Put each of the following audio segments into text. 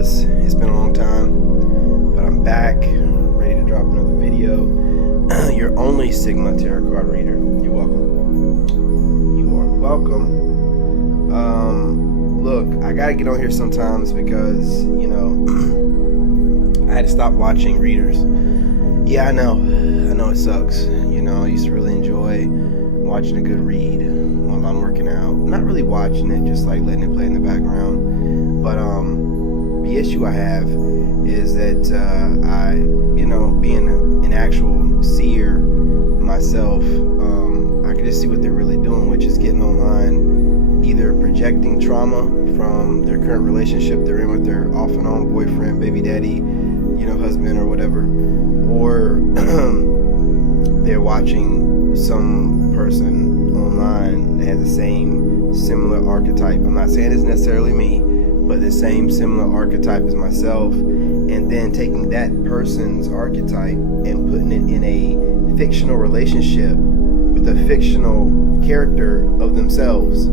fellas. It's been a long time, but I'm back, ready to drop another video. Your only Sigma tarot card reader. You're welcome. You are welcome. Look, I gotta get on here sometimes because, I had to stop watching readers. Yeah, I know it sucks. I used to really enjoy watching a good read while I'm working out. Not really watching it, just like letting it play in the background. But the issue I have is that I, being an actual seer myself, I can just see what they're really doing, which is getting online, either projecting trauma from their current relationship they're in with their off and on boyfriend, baby daddy, husband or whatever, or they're watching some person online that has the same similar archetype. I'm not saying it's necessarily me, but the same similar archetype as myself, and then taking that person's archetype and putting it in a fictional relationship with a fictional character of themselves,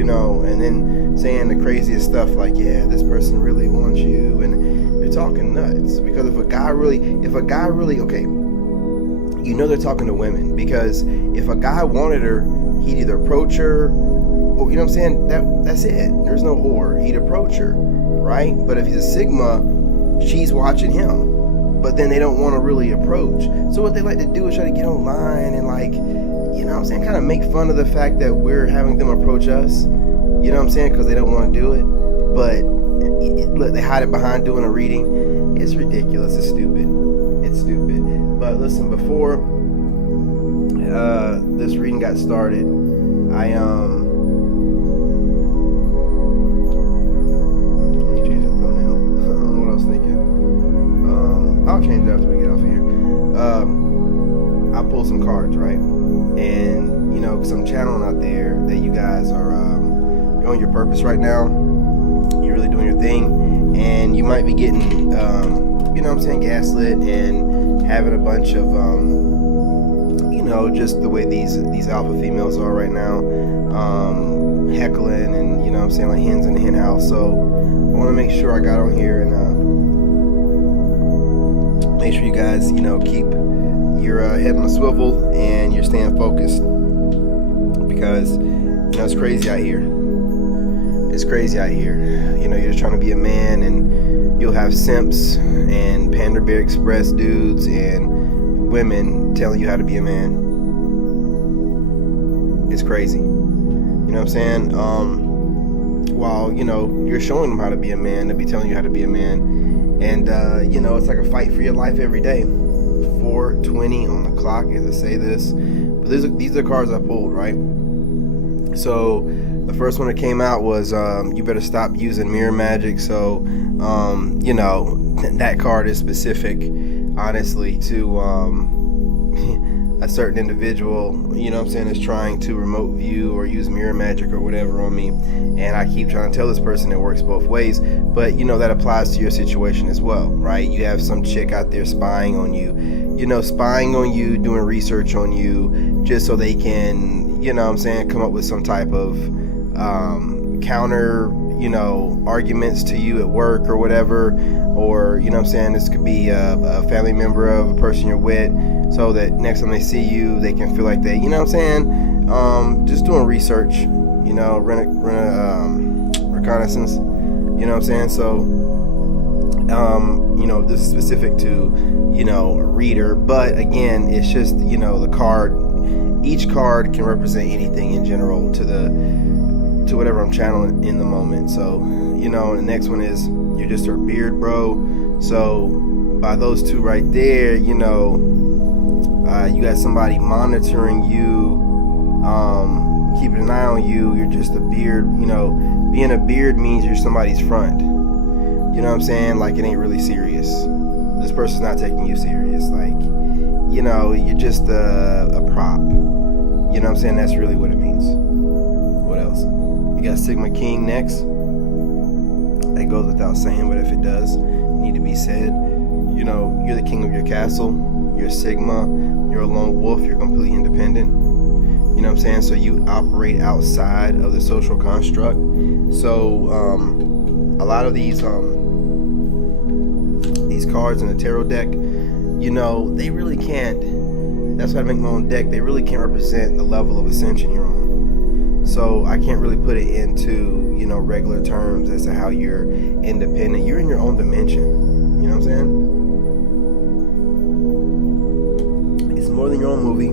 and then saying the craziest stuff like, yeah, this person really wants you, and they're talking nuts. Because if a guy really, okay, they're talking to women, because if a guy wanted her, he'd either approach her, or, that's it. There's no or. He'd approach her, right? But if he's a Sigma, she's watching him, but then they don't want to really approach. So what they like to do is try to get online and kind of make fun of the fact that we're having them approach us, because they don't want to do it. But look, they hide it behind doing a reading. It's ridiculous. It's stupid. But listen, before this reading got started, I I'll change it after we get off of here. I pull some cards, right? And because I'm channeling out there that you guys are you're on your purpose right now. You're really doing your thing, and you might be getting gaslit and having a bunch of just the way these alpha females are right now, heckling and like hens in the hen house. So I want to make sure I got on here and make sure you guys, keep your head on a swivel and you're staying focused, because, it's crazy out here. You're just trying to be a man, and you'll have simps and Panda Bear Express dudes and women telling you how to be a man. It's crazy. You know what I'm saying? While, you're showing them how to be a man, they'll be telling you how to be a man. And, it's like a fight for your life every day. 4:20 on the clock as I say this. But these are the cards I pulled, right? So the first one that came out was you better stop using mirror magic. So, that card is specific, honestly, to a certain individual, is trying to remote view or use mirror magic or whatever on me. And I keep trying to tell this person it works both ways, but that applies to your situation as well, right? You have some chick out there spying on you, doing research on you, just so they can, come up with some type of counter, arguments to you at work or whatever, or, this could be a family member of a person you're with, so that next time they see you, they can feel like they, just doing research, reconnaissance, so, this is specific to, a reader, but again, it's just, the card, each card can represent anything in general to whatever I'm channeling in the moment. So, the next one is, you're just a beard bro. So by those two right there, you got somebody monitoring you, keeping an eye on you. You're just a beard. Being a beard means you're somebody's front. You know what I'm saying? Like, it ain't really serious. This person's not taking you serious. Like, you're just a prop. You know what I'm saying? That's really what it means. What else? You got Sigma King next. That goes without saying, but if it does need to be said, you're the king of your castle. You're Sigma. You're a lone wolf. You're completely independent. You know what I'm saying? So you operate outside of the social construct. So a lot of these cards in a tarot deck, you know, they really can't. That's why I make my own deck. They really can't represent the level of ascension you're on. So I can't really put it into, you know, regular terms as to how you're independent. You're in your own dimension. You know what I'm saying? It's more than your own movie.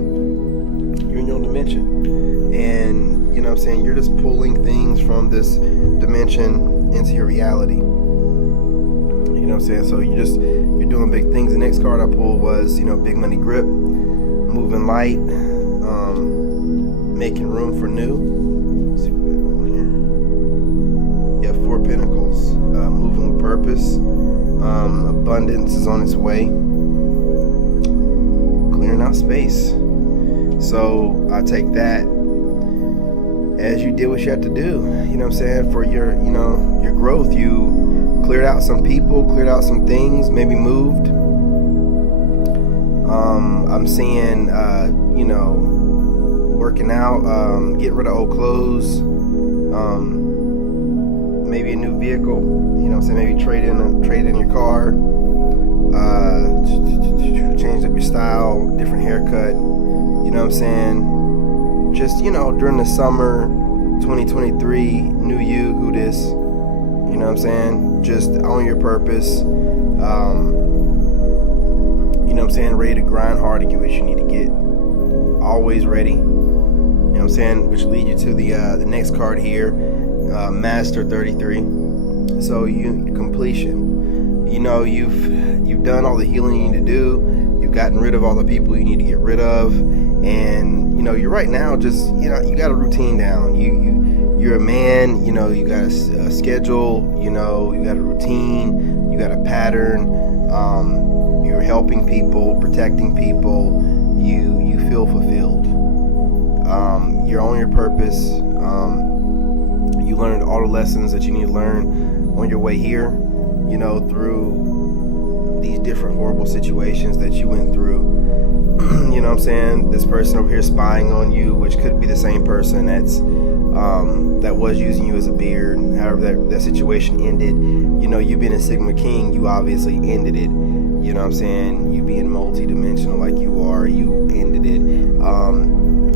You're in your own dimension. And, you know what I'm saying, you're just pulling things from this dimension into your reality. You know what I'm saying? So you're doing big things. The next card I pulled was, you know, big money grip, moving light, making room for new. Let's see what we got on here. Yeah, 4 Pentacles, moving with purpose. Abundance is on its way. Clearing out space. So I take that as you did what you had to do. You know what I'm saying? For your, you know, your growth. You cleared out some people, cleared out some things, maybe moved. I'm seeing, you know, working out, getting rid of old clothes, maybe a new vehicle, you know what I'm saying, maybe trade in your car, change up your style, different haircut, you know what I'm saying, just, you know, during the summer 2023, new you, who this, you know what I'm saying, just own your purpose, you know what I'm saying, ready to grind hard to get what you need to get, always ready, you know what I'm saying, which lead you to the next card here, Master 33. So completion, you know, you've done all the healing you need to do, you've gotten rid of all the people you need to get rid of, and you know, you're right now just, you know, you got a routine down, you're a man, you know, you got a schedule, you know, you got a routine, you got a pattern, you're helping people, protecting people, you feel fulfilled, you're on your purpose, you learned all the lessons that you need to learn on your way here, you know, through these different horrible situations that you went through. You know what I'm saying? This person over here spying on you, which could be the same person that's that was using you as a beard. However that situation ended, you know, you being a Sigma King, you obviously ended it. You know what I'm saying? You being multi-dimensional like you are, you ended it.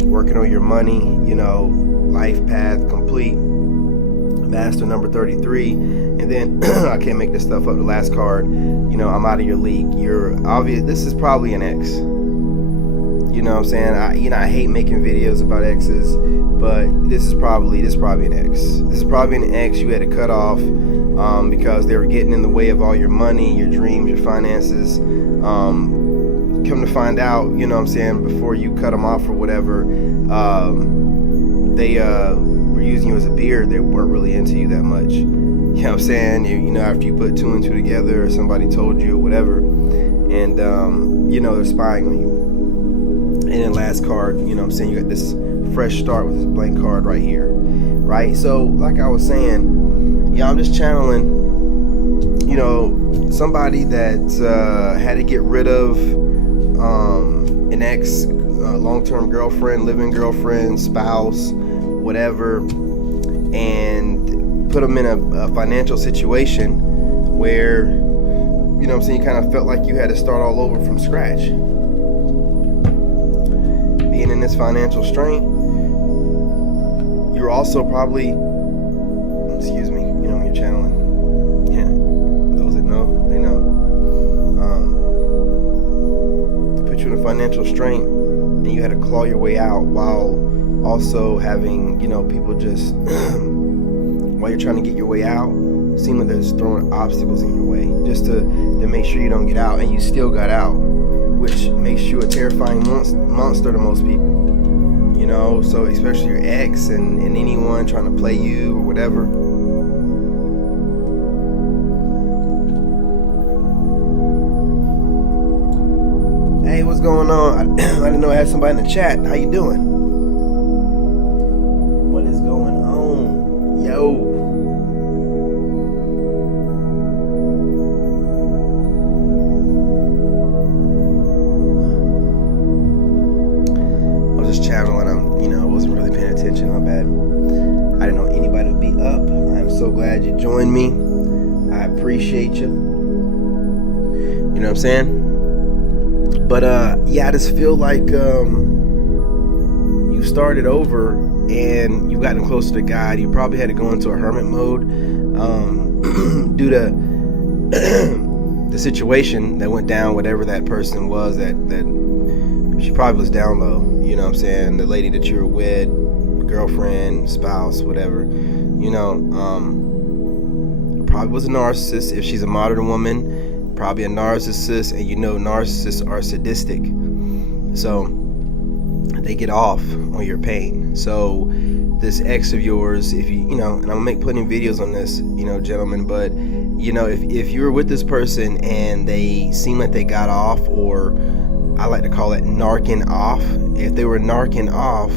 Working on your money, you know, life path complete. Master number 33. And then I can't make this stuff up, the last card, you know, I'm out of your league. You're obvious, this is probably an ex. You know what I'm saying? I hate making videos about exes, but this is probably an ex. This is probably an ex you had to cut off because they were getting in the way of all your money, your dreams, your finances. Come to find out, you know what I'm saying, before you cut them off or whatever, they were using you as a beard. They weren't really into you that much. You know what I'm saying? You know, after you put 2 and 2 together, or somebody told you or whatever, and you know, they're spying on you. And then last card, you know what I'm saying, you got this fresh start with this blank card right here, right? So like I was saying, yeah, I'm just channeling, you know, somebody that had to get rid of an ex, long-term girlfriend, living girlfriend, spouse, whatever, and put them in a financial situation where, you know what I'm saying, you kind of felt like you had to start all over from scratch. Being in this financial strain, you're also probably, excuse me, you know, when you're channeling, yeah, those that know, they know, put you in a financial strain, and you had to claw your way out while also having, you know, people just, while you're trying to get your way out, seem like they're just throwing obstacles in your way just to make sure you don't get out, and you still got out, which makes you a terrifying monster to most people, you know, so especially your ex and anyone trying to play you or whatever. Hey, what's going on? I didn't know I had somebody in the chat. How you doing? What is going on? Yo. Channeling, I wasn't really paying attention, my bad. I didn't know anybody would be up. I'm so glad you joined me. I appreciate you. know what I'm saying? But yeah, I just feel like you started over and you gotten closer to God. You probably had to go into a hermit mode due to the situation that went down. Whatever that person was, that she probably was down low. You know what I'm saying? The lady that you were with, girlfriend, spouse, whatever. You know, probably was a narcissist. If she's a modern woman, probably a narcissist. And you know, narcissists are sadistic, so they get off on your pain. So this ex of yours, if you know, and I'm gonna make plenty of videos on this, you know, gentlemen, but you know, if you were with this person and they seem like they got off, or I like to call it narking off, if they were narking off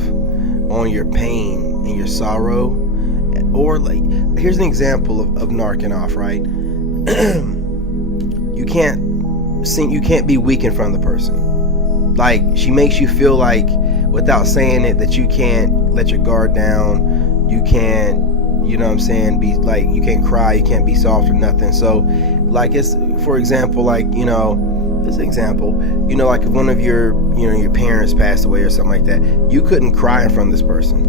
on your pain and your sorrow, or like, here's an example of narking off, right? You can't be weak in front of the person. Like, she makes you feel like, without saying it, that you can't let your guard down, you can't, you know what I'm saying, be like, you can't cry, you can't be soft or nothing. So like, it's, for example, like, you know, this example, you know, like if one of your, you know, your parents passed away or something like that, you couldn't cry in front of this person,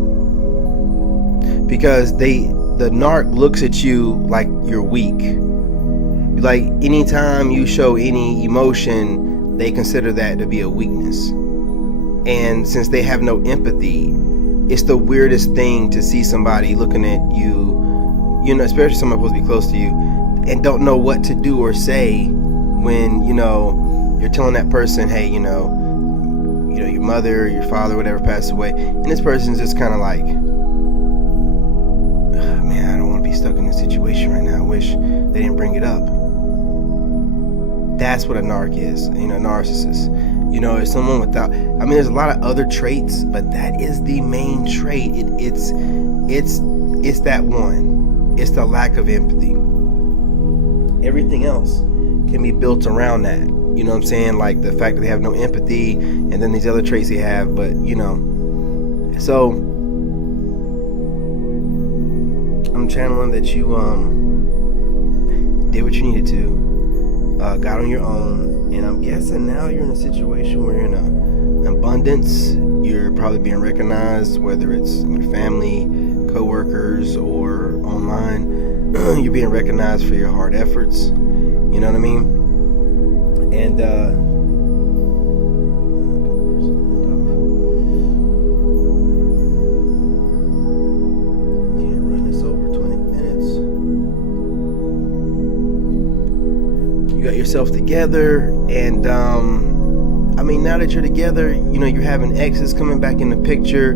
because the narc looks at you like you're weak. Like, anytime you show any emotion, they consider that to be a weakness. And since they have no empathy, it's the weirdest thing to see somebody looking at you, you know, especially someone supposed to be close to you, and don't know what to do or say when, you know, you're telling that person, hey, you know, your mother, your father, whatever passed away, and this person's just kind of like, man, I don't want to be stuck in this situation right now. I wish they didn't bring it up. That's what a narc is, you know, narcissist. You know, it's someone without, I mean, there's a lot of other traits, but that is the main trait. It's that one. It's the lack of empathy. Everything else can be built around that. You know what I'm saying? Like the fact that they have no empathy, and then these other traits they have, but you know. So I'm channeling that you did what you needed to. Got on your own, and I'm guessing now you're in a situation where you're in abundance. You're probably being recognized, whether it's in your family, co-workers, or online. You're being recognized for your hard efforts. You know what I mean? And can't run this over 20 minutes. You got yourself together, and I mean, now that you're together, you know, you're having exes coming back in the picture.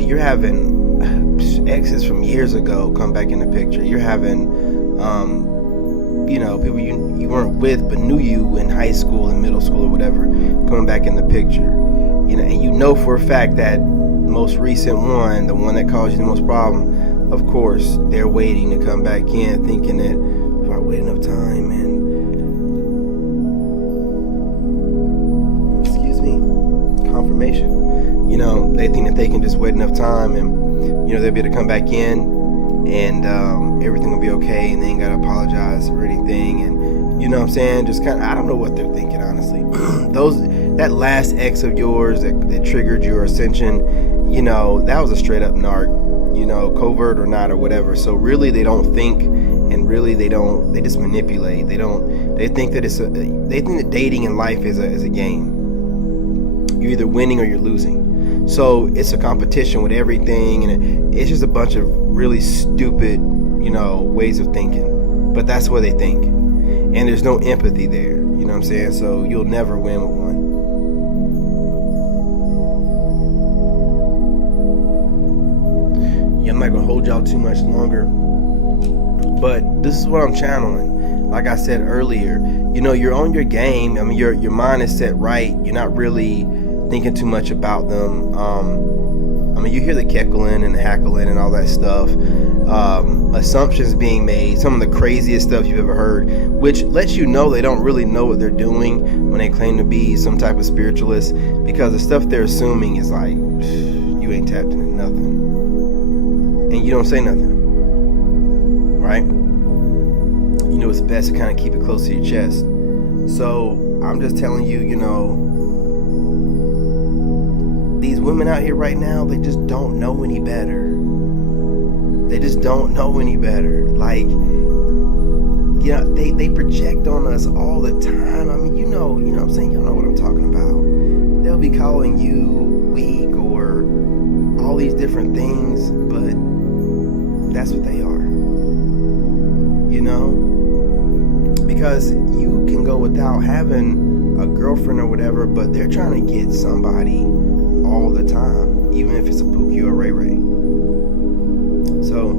You're having exes from years ago come back in the picture. You're having you know, people you weren't with but knew you in high school and middle school or whatever coming back in the picture. You know, and you know for a fact that most recent one, the one that caused you the most problem, of course, they're waiting to come back in, thinking that if I wait enough time and confirmation, you know, they think that they can just wait enough time and, you know, they'll be able to come back in and everything will be okay, and they ain't gotta apologize or anything. And you know what I'm saying, just kind of, I don't know what they're thinking, honestly. That last ex of yours that triggered your ascension, you know, that was a straight up narc, you know, covert or not or whatever. So really they don't think, and really they just manipulate. They think that they think that dating in life is a game. You're either winning or you're losing. So it's a competition with everything, and it's just a bunch of really stupid, you know, ways of thinking. But that's what they think. And there's no empathy there, you know what I'm saying? So you'll never win with one. Yeah, I'm not gonna hold y'all too much longer, but this is what I'm channeling. Like I said earlier, you know, you're on your game. I mean, your mind is set right. You're not really thinking too much about them. I mean, you hear the keckling and the hackling and all that stuff. Assumptions being made, some of the craziest stuff you've ever heard, which lets you know they don't really know what they're doing when they claim to be some type of spiritualist, because the stuff they're assuming is like, you ain't tapped into nothing. And you don't say nothing, right? You know, it's best to kind of keep it close to your chest. So I'm just telling you, these women out here right now, they just don't know any better. They just don't know any better. Like, they project on us all the time. I mean, you know what I'm saying? You know what I'm talking about. They'll be calling you weak or all these different things, but that's what they are. Because you can go without having a girlfriend or whatever, but they're trying to get somebody all the time, even if it's a Pookie or a Ray Ray. So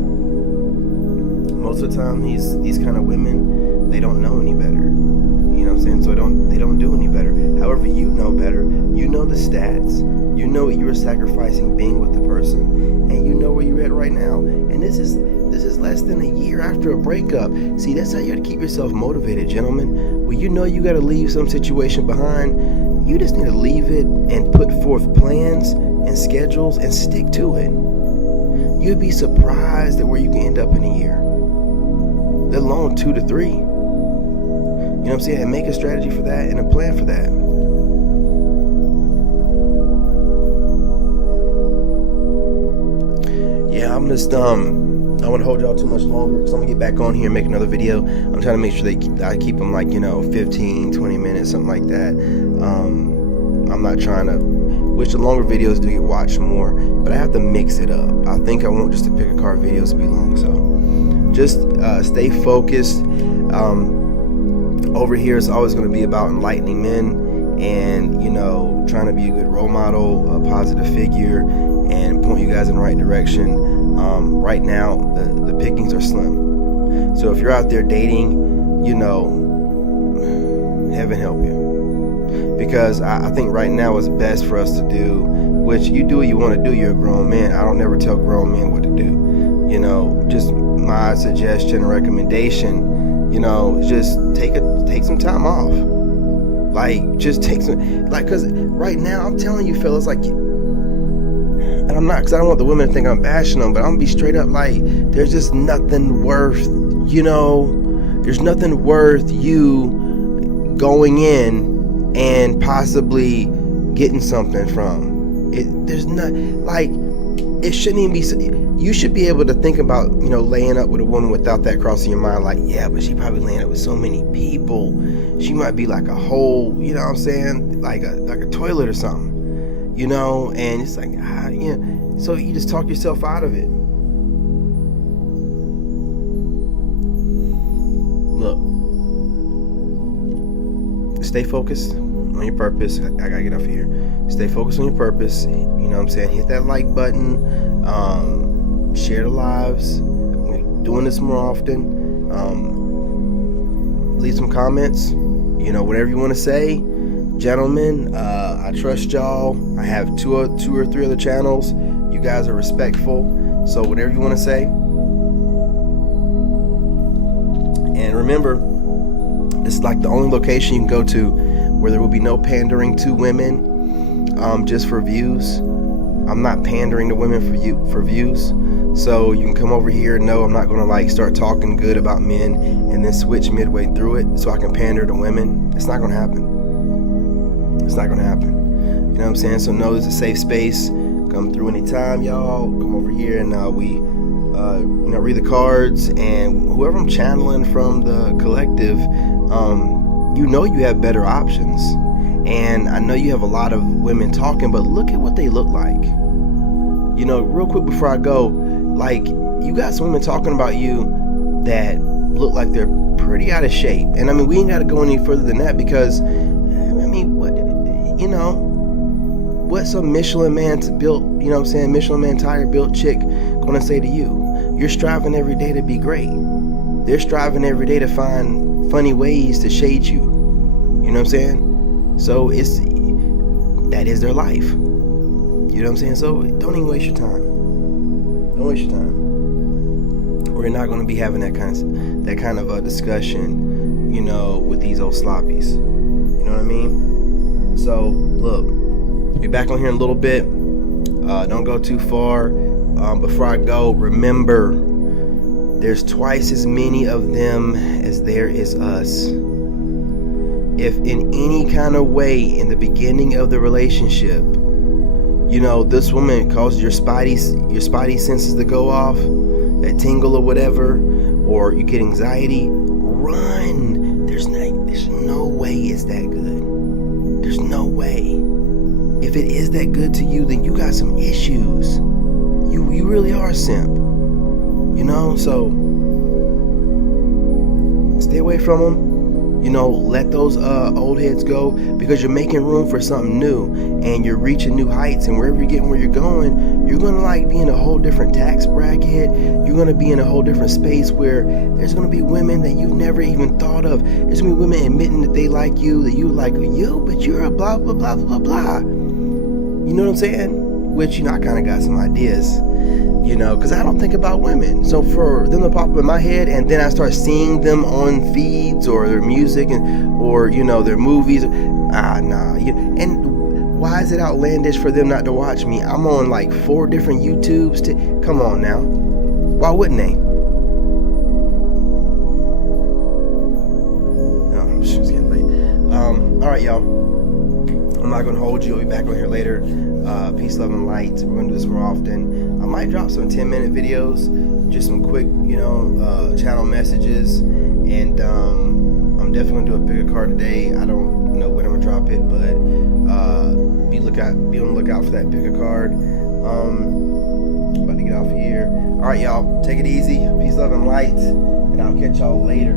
most of the time, these kind of women, they don't know any better. You know what I'm saying? So they don't do any better. However, you know better. You know the stats. You know what you are sacrificing being with the person, and you know where you're at right now. And this is less than a year after a breakup. See, that's how you got to keep yourself motivated, gentlemen. When you know you got to leave some situation behind, you just need to leave it and put forth plans and schedules and stick to it. You'd be surprised at where you can end up in a year, let alone 2 to 3. You know what I'm saying? And make a strategy for that and a plan for that. Yeah, I'm just I want to hold y'all too much longer because I'm gonna get back on here and make another video. I'm trying to make sure I keep them like 15, 20 minutes, something like that. I'm not trying to, which the longer videos do get watched more, but I have to mix it up. I think I want just to pick a car videos to be long, so just stay focused. Over here it's always going to be about enlightening men and trying to be a good role model, a positive figure, and point you guys in the right direction. Right now the pickings are slim, so if you're out there dating, heaven help you. Because I think right now it's best for us to do, which you do what you want to do. You're a grown man. I don't never tell grown men what to do. Just my suggestion and recommendation, just take some time off. Like, just take some, because right now I'm telling you, fellas, and I'm not, because I don't want the women to think I'm bashing them, but I'm gonna be straight up, there's just nothing worth, there's nothing worth you going in and possibly getting something from it. There's not, it shouldn't even be. You should be able to think about laying up with a woman without that crossing your mind, yeah, but she probably laying up with so many people, she might be like a whole, what I'm saying, like a toilet or something, and it's so you just talk yourself out of it. Look, stay focused on your purpose. I gotta get off of here. Stay focused on your purpose. You know what I'm saying? Hit that like button. Share the lives. We're doing this more often. Leave some comments. Whatever you want to say. Gentlemen, I trust y'all. I have two or three other channels. You guys are respectful. So whatever you want to say. And remember, this is like the only location you can go to where there will be no pandering to women, just for views. I'm not pandering to women for views. So you can come over here and know I'm not gonna start talking good about men and then switch midway through it so I can pander to women. It's not gonna happen. It's not gonna happen. You know what I'm saying? So know there's a safe space. Come through anytime, y'all. Come over here and we read the cards, and whoever I'm channeling from the collective, you have better options. And I know you have a lot of women talking, but look at what they look like. Real quick before I go, you got some women talking about you that look like they're pretty out of shape. And we ain't got to go any further than that, because what's a Michelin man built, Michelin man tire built chick gonna say to you? You're striving every day to be great. They're striving every day to find funny ways to shade you. You know what I'm saying? So that is their life. You know what I'm saying? So don't even waste your time. Don't waste your time. We're not going to be having that kind of a discussion, with these old sloppies. You know what I mean? So look, be back on here in a little bit. Don't go too far. Before I go, remember, there's twice as many of them as there is us. if in any kind of way in the beginning of the relationship, you know, this woman causes your spidey senses to go off, that tingle or whatever, or you get anxiety, run. There's no way it's that good. There's no way. If it is that good to you, then you got some issues. You really are a simp. You know, so stay away from them. You know, let those old heads go, because you're making room for something new, and you're reaching new heights, and wherever you're getting, where you're going, you're gonna like be in a whole different tax bracket. You're gonna be in a whole different space where there's gonna be women that you've never even thought of. There's gonna be women admitting that they like you, that you like you, but you're a blah blah blah blah blah. You know what I'm saying? Which, you know, I kind of got some ideas, you know, because I don't think about women. So for them to pop up in my head, and then I start seeing them on feeds or their music, or, you know, their movies, nah. And why is it outlandish for them not to watch me? I'm on like 4 different YouTubes. Come on now. Why wouldn't they? Oh, shit, it's getting late. All right, y'all. I'm not going to hold you. I'll be back on here later. Peace, love, and light. We're going to do this more often. I might drop some 10-minute videos, just some quick, you know, channel messages. And I'm definitely going to do a bigger card today. I don't know when I'm going to drop it, but be on the lookout for that bigger card. About to get off of here. All right, y'all. Take it easy. Peace, love, and light. And I'll catch y'all later.